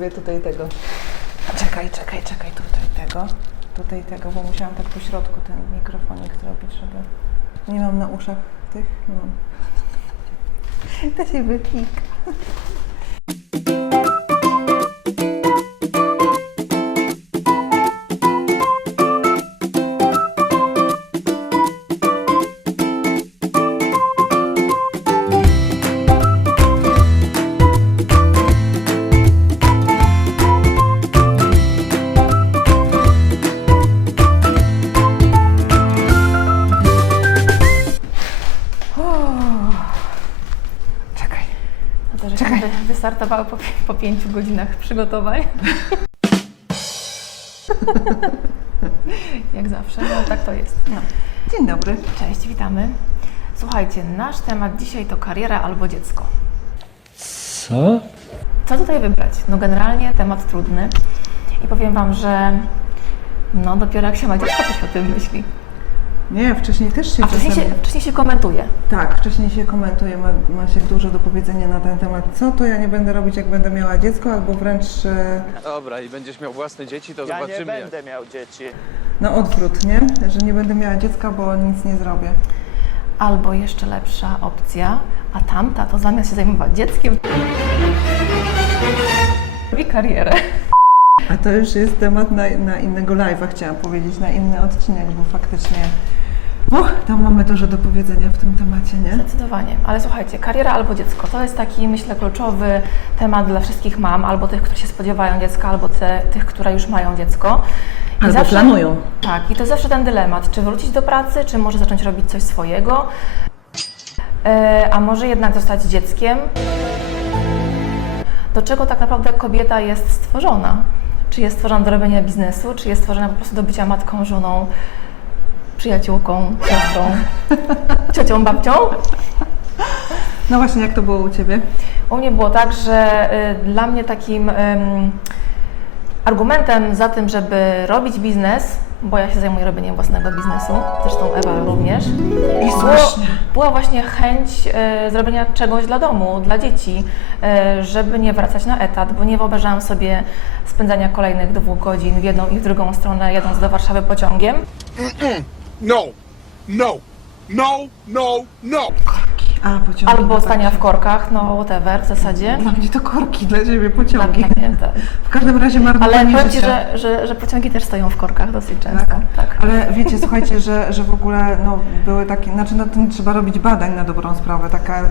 Mówię tutaj tego. Czekaj, czekaj, czekaj, tutaj tego. Tutaj tego, bo musiałam tak po środku ten mikrofonik zrobić, żeby... Nie mam na uszach tych, nie mam. To się wypika. Po, po pięciu godzinach przygotowań. Jak zawsze, no tak to jest. No. Dzień dobry. Cześć, witamy. Słuchajcie, nasz temat dzisiaj to kariera albo dziecko. Co? Co tutaj wybrać? No generalnie temat trudny i powiem Wam, że no dopiero jak się ma dziecko, to się o tym myśli. Nie, wcześniej też się A wcześniej się, wcześniej się komentuje. Tak, wcześniej się komentuje, ma, ma się dużo do powiedzenia na ten temat. Co to ja nie będę robić, jak będę miała dziecko, albo wręcz e, Dobra, i będziesz miał własne dzieci, to Ja nie zobaczymy. jak. będę miał dzieci. na odwrót, nie? Że nie będę miała dziecka, bo nic nie zrobię. Albo jeszcze lepsza opcja, a tamta to zamiast się zajmować dzieckiem, robi karierę. A to już jest temat na, na innego live'a, chciałam powiedzieć, na inny odcinek, bo faktycznie uch, tam mamy dużo do powiedzenia w tym temacie, nie? Zdecydowanie. Ale słuchajcie, kariera albo dziecko to jest taki, myślę, kluczowy temat dla wszystkich mam, albo tych, które się spodziewają dziecka, albo te, tych, które już mają dziecko. I Albo planują. Tak, i to zawsze ten dylemat, czy wrócić do pracy, czy może zacząć robić coś swojego, e, a może jednak zostać dzieckiem. Do czego tak naprawdę kobieta jest stworzona? Czy jest stworzona do robienia biznesu, czy jest stworzona po prostu do bycia matką, żoną, przyjaciółką, siostrą, ciocią, babcią? No właśnie, jak to było u Ciebie? U mnie było tak, że y, dla mnie takim argumentem za tym, żeby robić biznes, bo ja się zajmuję robieniem własnego biznesu, zresztą Ewa również, było, słusznie. była właśnie chęć y, zrobienia czegoś dla domu, dla dzieci, y, żeby nie wracać na etat, bo nie wyobrażałam sobie spędzania kolejnych dwóch godzin w jedną i w drugą stronę, jadąc do Warszawy pociągiem. No, no, no, no, no. A, pociągi. Albo stania tak. w korkach, no whatever w zasadzie. Dla mnie to korki, dla Ciebie Dla pociągi. mnie, tak. W każdym razie Ale marnowanie powiem Ci, że, że, że pociągi też stoją w korkach dosyć często. Tak. Tak. Ale wiecie, słuchajcie, że, że w ogóle no, były takie, znaczy na tym trzeba robić badań na dobrą sprawę. Taka,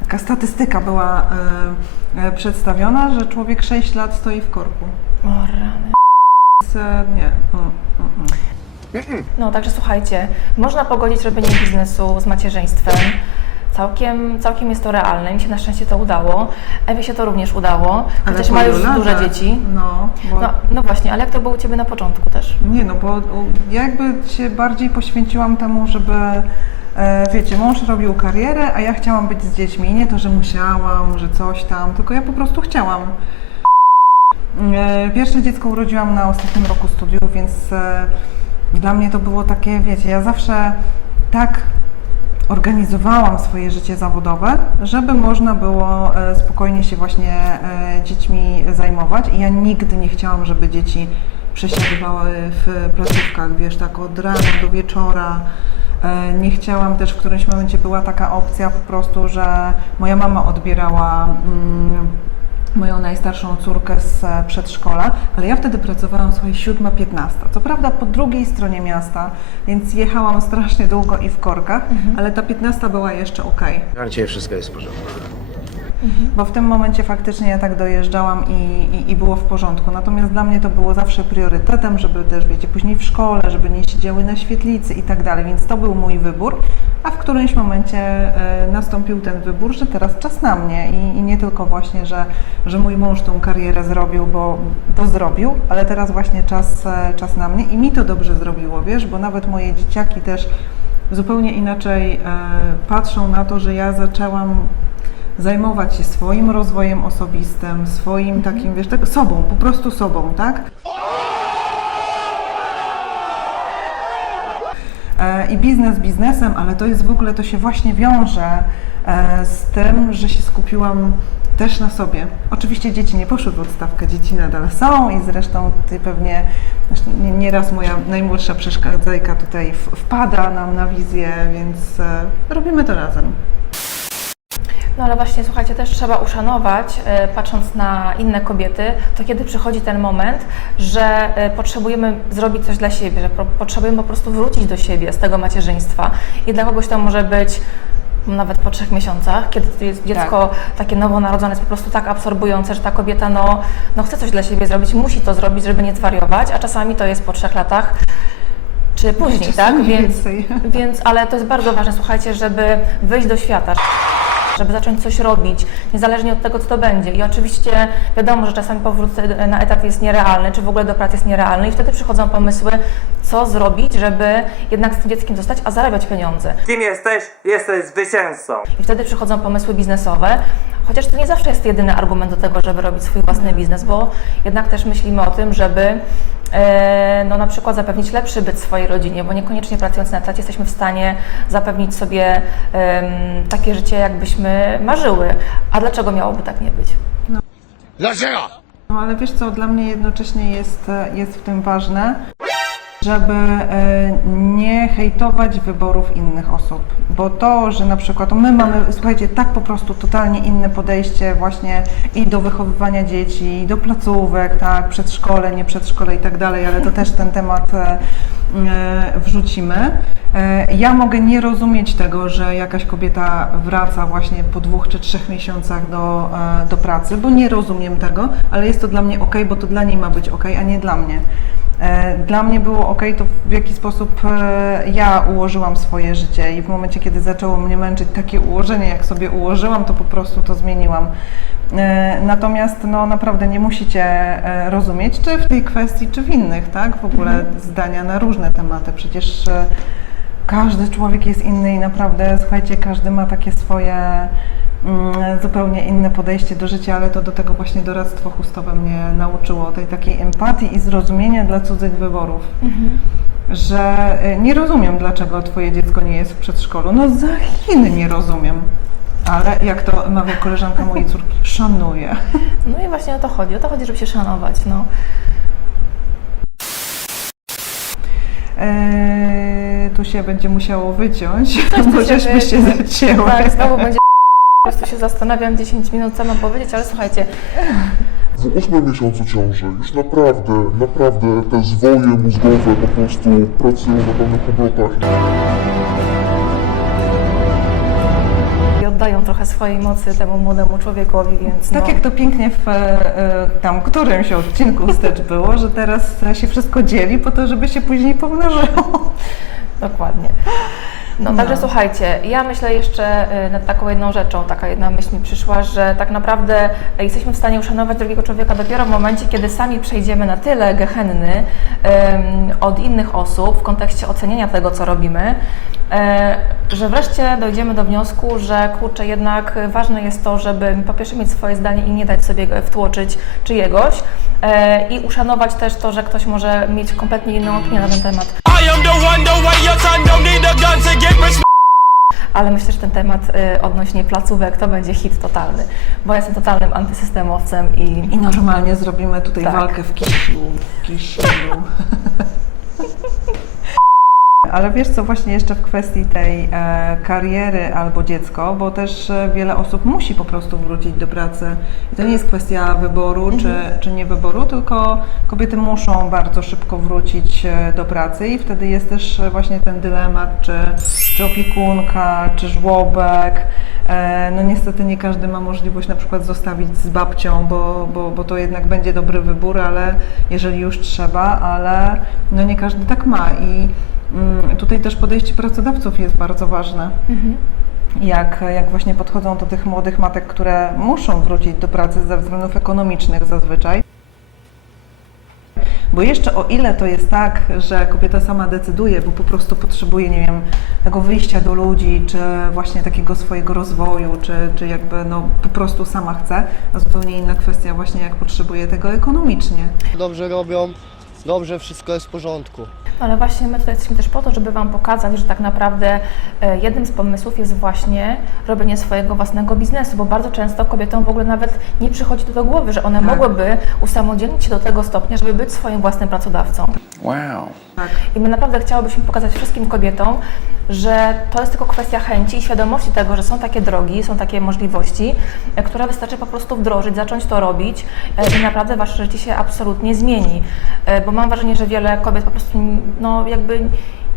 taka statystyka była e, e, przedstawiona, że człowiek 6 lat stoi w korku. O rany. Więc, e, nie. Mm, mm, mm. No także słuchajcie, można pogodzić robienie biznesu z macierzyństwem. Całkiem, całkiem jest to realne. Mi się na szczęście to udało. Ewie się to również udało, Ale chociaż ma już duże dzieci. No, bo, No, no właśnie, ale jak to było u Ciebie na początku też? nie no, bo u- ja jakby się bardziej poświęciłam temu, żeby e, wiecie, mąż robił karierę, a ja chciałam być z dziećmi. Nie to, że musiałam, że coś tam, tylko ja po prostu chciałam. E, Pierwsze dziecko urodziłam na ostatnim roku studiów, więc e, dla mnie to było takie, wiecie, ja zawsze tak organizowałam swoje życie zawodowe, żeby można było e, spokojnie się właśnie e, dziećmi zajmować. I ja nigdy nie chciałam, żeby dzieci przesiadywały w placówkach, wiesz, tak od rana do wieczora. E, Nie chciałam też, w którymś momencie była taka opcja po prostu, że moja mama odbierała mm, moją najstarszą córkę z e, przedszkola, ale ja wtedy pracowałam swoje 7-15. Co prawda po drugiej stronie miasta, więc jechałam strasznie długo i w korkach, ale ta 15 była jeszcze ok. Gwarantuję, wszystko jest w porządku. Bo w tym momencie faktycznie ja tak dojeżdżałam i, i, i było w porządku. Natomiast dla mnie to było zawsze priorytetem, żeby też, wiecie, później w szkole, żeby nie siedziały na świetlicy i tak dalej, więc to był mój wybór. A w którymś momencie e, nastąpił ten wybór, że teraz czas na mnie i, i nie tylko właśnie, że, że mój mąż tą karierę zrobił, bo, bo zrobił, ale teraz właśnie czas, e, czas na mnie i mi to dobrze zrobiło, wiesz, bo nawet moje dzieciaki też zupełnie inaczej e, patrzą na to, że ja zaczęłam zajmować się swoim rozwojem osobistym, swoim takim, wiesz, tak, sobą, po prostu sobą, tak? E, I biznes biznesem, ale to jest w ogóle, to się właśnie wiąże e, z tym, że się skupiłam też na sobie. Oczywiście dzieci nie poszły w odstawkę, dzieci nadal są i zresztą ty pewnie, nie- nieraz moja najmłodsza przeszkadzajka tutaj wpada nam na wizję, więc e, robimy to razem. No ale właśnie, słuchajcie, też trzeba uszanować, e, patrząc na inne kobiety, to kiedy przychodzi ten moment, że e, potrzebujemy zrobić coś dla siebie, że potrzebujemy po prostu wrócić do siebie z tego macierzyństwa. I dla kogoś to może być nawet po trzech miesiącach, kiedy to jest dziecko takie nowonarodzone, jest po prostu tak absorbujące, że ta kobieta no, no chce coś dla siebie zrobić, musi to zrobić, żeby nie zwariować, a czasami to jest po trzech latach czy później, tak? Więc, więcej. więc, ale to jest bardzo ważne, słuchajcie, żeby wyjść do świata, żeby zacząć coś robić, niezależnie od tego, co to będzie. I oczywiście wiadomo, że czasami powrót na etat jest nierealny, czy w ogóle do pracy jest nierealny i wtedy przychodzą pomysły, co zrobić, żeby jednak z tym dzieckiem zostać, a zarabiać pieniądze. Kim jesteś? Jesteś zwycięzcą. I wtedy przychodzą pomysły biznesowe, chociaż to nie zawsze jest jedyny argument do tego, żeby robić swój własny biznes, bo jednak też myślimy o tym, żeby no, na przykład zapewnić lepszy byt swojej rodzinie, bo niekoniecznie pracując na etacie jesteśmy w stanie zapewnić sobie takie życie, jakbyśmy marzyły. A dlaczego miałoby tak nie być? Dlaczego? No ale wiesz co, dla mnie jednocześnie jest, e, jest w tym ważne, żeby e, nie hejtować wyborów innych osób, bo to, że na przykład my mamy, słuchajcie, tak po prostu totalnie inne podejście właśnie i do wychowywania dzieci, i do placówek, tak, przedszkole, nie przedszkole i tak dalej, ale to też ten temat e, e, wrzucimy. Ja mogę nie rozumieć tego, że jakaś kobieta wraca właśnie po dwóch czy trzech miesiącach do, do pracy, bo nie rozumiem tego, ale jest to dla mnie ok, bo to dla niej ma być ok, a nie dla mnie. E, Dla mnie było ok to, w jaki sposób e, ja ułożyłam swoje życie i w momencie, kiedy zaczęło mnie męczyć takie ułożenie, jak sobie ułożyłam, to po prostu to zmieniłam. E, Natomiast no, naprawdę nie musicie rozumieć, czy w tej kwestii, czy w innych, tak? W ogóle zdania na różne tematy. Przecież każdy człowiek jest inny i naprawdę, słuchajcie, każdy ma takie swoje zupełnie inne podejście do życia, ale to do tego właśnie doradztwo chustowe mnie nauczyło, tej takiej empatii i zrozumienia dla cudzych wyborów. Że y, nie rozumiem, dlaczego twoje dziecko nie jest w przedszkolu. No za Chiny nie rozumiem. Ale jak to mawia koleżanka mojej córki, szanuję. No i właśnie o to chodzi. O to chodzi, żeby się szanować. No. Eee, tu się będzie musiało wyciąć, Coś bo się żeśmy się zacięły. Tak, znowu będzie po prostu się zastanawiam 10 minut, co mam powiedzieć, ale słuchajcie, W ósmym miesiącu ciąży już naprawdę, naprawdę te zwoje mózgowe po prostu pracują na pełnych obrotach. i oddają trochę swojej mocy temu młodemu człowiekowi, więc Tak no. jak to pięknie w e, tam którymś odcinku wstecz było, że teraz się wszystko dzieli po to, żeby się później pomnożyło. Dokładnie. No, także słuchajcie, ja myślę jeszcze y, nad taką jedną rzeczą, taka jedna myśl mi przyszła, że tak naprawdę jesteśmy w stanie uszanować drugiego człowieka dopiero w momencie, kiedy sami przejdziemy na tyle gehenny em, od innych osób w kontekście oceniania tego, co robimy, e, że wreszcie dojdziemy do wniosku, że kurczę, jednak ważne jest to, żeby po pierwsze mieć swoje zdanie i nie dać sobie wtłoczyć czyjegoś e, i uszanować też to, że ktoś może mieć kompletnie inną opinię na ten temat. Ale myślę, że ten temat y, odnośnie placówek to będzie hit totalny, bo ja jestem totalnym antysystemowcem i I normalnie zrobimy tutaj Tak. walkę w kisiu. W kisiu. Ale wiesz co, właśnie jeszcze w kwestii tej e, kariery albo dziecko, bo też e, wiele osób musi po prostu wrócić do pracy. I to nie jest kwestia wyboru czy, czy nie wyboru, tylko kobiety muszą bardzo szybko wrócić e, do pracy i wtedy jest też właśnie ten dylemat, czy, czy opiekunka, czy żłobek. No niestety nie każdy ma możliwość na przykład zostawić z babcią, bo, bo, bo to jednak będzie dobry wybór, ale jeżeli już trzeba, ale no nie każdy tak ma i tutaj też podejście pracodawców jest bardzo ważne. Jak, jak właśnie podchodzą do tych młodych matek, które muszą wrócić do pracy ze względów ekonomicznych zazwyczaj. Bo jeszcze o ile to jest tak, że kobieta sama decyduje, bo po prostu potrzebuje, nie wiem, tego wyjścia do ludzi, czy właśnie takiego swojego rozwoju, czy, czy jakby no po prostu sama chce, a zupełnie inna kwestia właśnie jak potrzebuje tego ekonomicznie. dobrze robią, dobrze wszystko jest w porządku. Ale właśnie my tutaj jesteśmy też po to, żeby Wam pokazać, że tak naprawdę e, jednym z pomysłów jest właśnie robienie swojego własnego biznesu, bo bardzo często kobietom w ogóle nawet nie przychodzi to do głowy, że one Tak. mogłyby usamodzielnić się do tego stopnia, żeby być swoim własnym pracodawcą. Wow. I my naprawdę chciałybyśmy pokazać wszystkim kobietom, że to jest tylko kwestia chęci i świadomości tego, że są takie drogi, są takie możliwości, e, które wystarczy po prostu wdrożyć, zacząć to robić e, i naprawdę Wasze życie się absolutnie zmieni. E, Bo mam wrażenie, że wiele kobiet po prostu no, jakby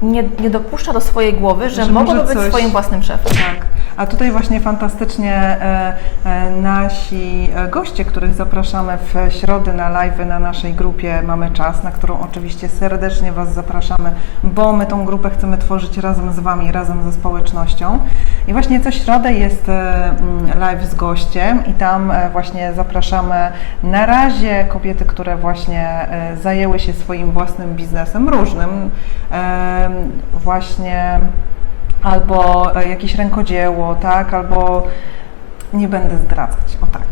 nie, nie dopuszcza do swojej głowy, że, Że mogłyby być coś- swoim własnym szefem. Tak. A tutaj właśnie fantastycznie e, e, nasi e, goście, których zapraszamy w środę na live na naszej grupie Mamy Czas, na którą oczywiście serdecznie Was zapraszamy, bo my tą grupę chcemy tworzyć razem z Wami, razem ze społecznością. I właśnie co środę jest mm, live z gościem i tam właśnie zapraszamy na razie kobiety, które właśnie zajęły się swoim własnym biznesem, różnym, właśnie albo e, jakieś rękodzieło, tak, albo nie będę zdradzać, o tak.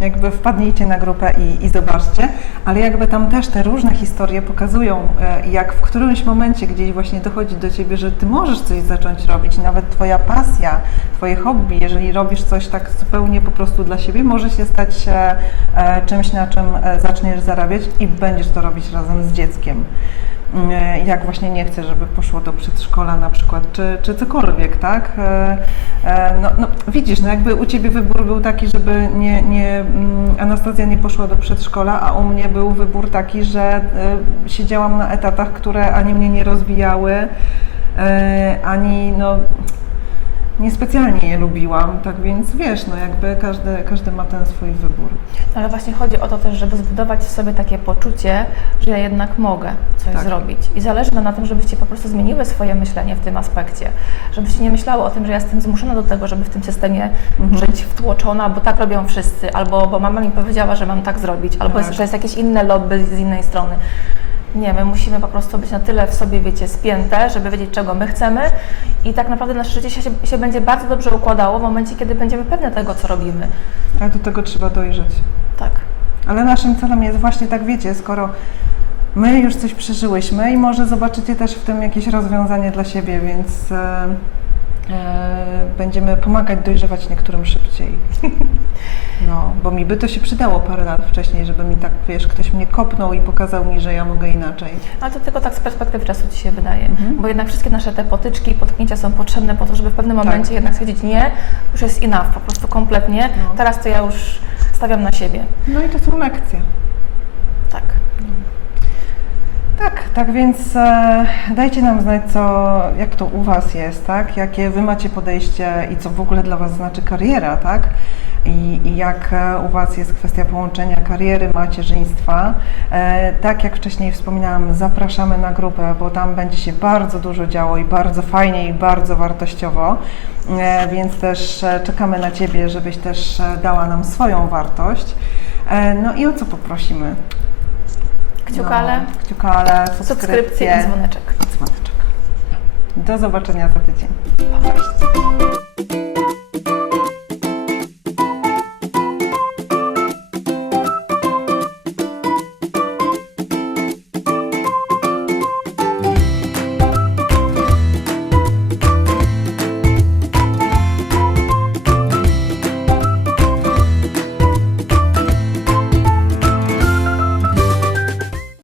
Jakby wpadnijcie na grupę i, i zobaczcie, ale jakby tam też te różne historie pokazują, e, jak w którymś momencie gdzieś właśnie dochodzi do Ciebie, że Ty możesz coś zacząć robić, nawet Twoja pasja, Twoje hobby, jeżeli robisz coś tak zupełnie po prostu dla siebie, może się stać e, czymś, na czym zaczniesz zarabiać i będziesz to robić razem z dzieckiem jak właśnie nie chcę, żeby poszło do przedszkola na przykład, czy, czy cokolwiek, tak? E, e, No, no widzisz, no jakby u Ciebie wybór był taki, żeby nie, nie, mm, Anastazja nie poszła do przedszkola, a u mnie był wybór taki, że e, siedziałam na etatach, które ani mnie nie rozwijały, e, ani no niespecjalnie je lubiłam, tak więc wiesz, no jakby każdy, każdy ma ten swój wybór. Ale właśnie chodzi o to też, żeby zbudować w sobie takie poczucie, że ja jednak mogę coś Tak. zrobić. I zależy nam na tym, żebyście po prostu zmieniły swoje myślenie w tym aspekcie. Żebyście nie myślały o tym, że ja jestem zmuszona do tego, żeby w tym systemie Mhm. żyć wtłoczona, bo tak robią wszyscy, albo bo mama mi powiedziała, że mam tak zrobić, albo Tak. jest, że jest jakieś inne lobby z innej strony. Nie, my musimy po prostu być na tyle w sobie, wiecie, spięte, żeby wiedzieć, czego my chcemy i tak naprawdę nasze życie się, się będzie bardzo dobrze układało w momencie, kiedy będziemy pewne tego, co robimy. Ale do tego trzeba dojrzeć. Tak. Ale naszym celem jest właśnie tak, wiecie, skoro my już coś przeżyłyśmy i może zobaczycie też w tym jakieś rozwiązanie dla siebie, więc e, będziemy pomagać dojrzewać niektórym szybciej. No, bo mi by to się przydało parę lat wcześniej, żeby mi tak, wiesz, ktoś mnie kopnął i pokazał mi, że ja mogę inaczej. Ale to tylko tak z perspektywy czasu Ci się wydaje, Mhm. bo jednak wszystkie nasze te potyczki i potknięcia są potrzebne po to, żeby w pewnym Tak. momencie jednak stwierdzić nie, już jest enough, po prostu kompletnie, No. teraz to ja już stawiam na siebie. No i to są lekcje. Tak. Tak, tak więc e, dajcie nam znać, co, jak to u Was jest, tak? Jakie Wy macie podejście i co w ogóle dla Was znaczy kariera, tak? I, i jak e, u Was jest kwestia połączenia kariery, macierzyństwa. E, tak jak wcześniej wspominałam, zapraszamy na grupę, bo tam będzie się bardzo dużo działo i bardzo fajnie i bardzo wartościowo. E, więc też e, czekamy na Ciebie, żebyś też e, dała nam swoją wartość. E, no i o co poprosimy? Kciukale, No, kciukale, subskrypcje subskrypcje i dzwoneczek. dzwoneczek. Do zobaczenia za tydzień. Pa.